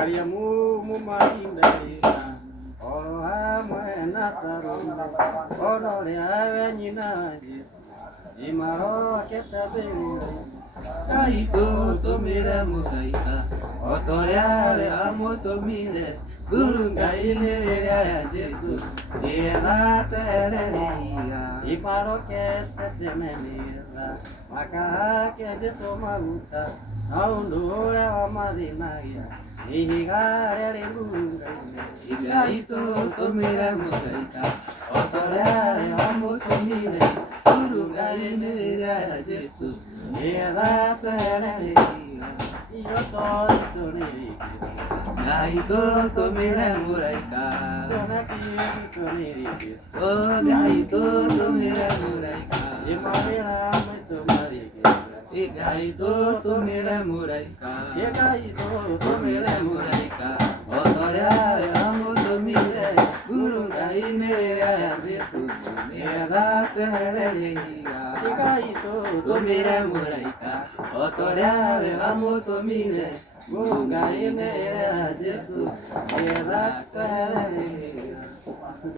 Ariamu mumarinda o hamwe na Salome onore awe nyina Jesu imarokete mbere Ngai tũtũmĩre mũraika o ta ũrĩa we amũtũmire nguru Ngai-inĩ rĩrĩa rĩa Jesu nĩgetha twehereria imarokete temenĩra makahake Jesu maguta na ũndũ ũrĩa wamathĩnagia ihiga rĩrĩ nguru-inĩ Ngai tũtũmĩre mũraika o ta ũrĩa we amũtũmire nguru Ngai-inĩ rĩrĩa rĩa Jesu nĩgetha twehereria Ngai tũtũmĩre mũraika Ngai tũtũmĩre mũraika Ngai tũtũmĩre mũraika Ngai tũtũmĩre mũraika o ta ũrĩa we amũtũmire nguru Ngai-inĩ rĩrĩa rĩa Jesu nĩgetha twehereria Ngai tũtũmĩre mũraika o ta ũrĩa we amũtũmire nguru Ngai-inĩ rĩrĩa rĩa Jesu nĩgetha twehereria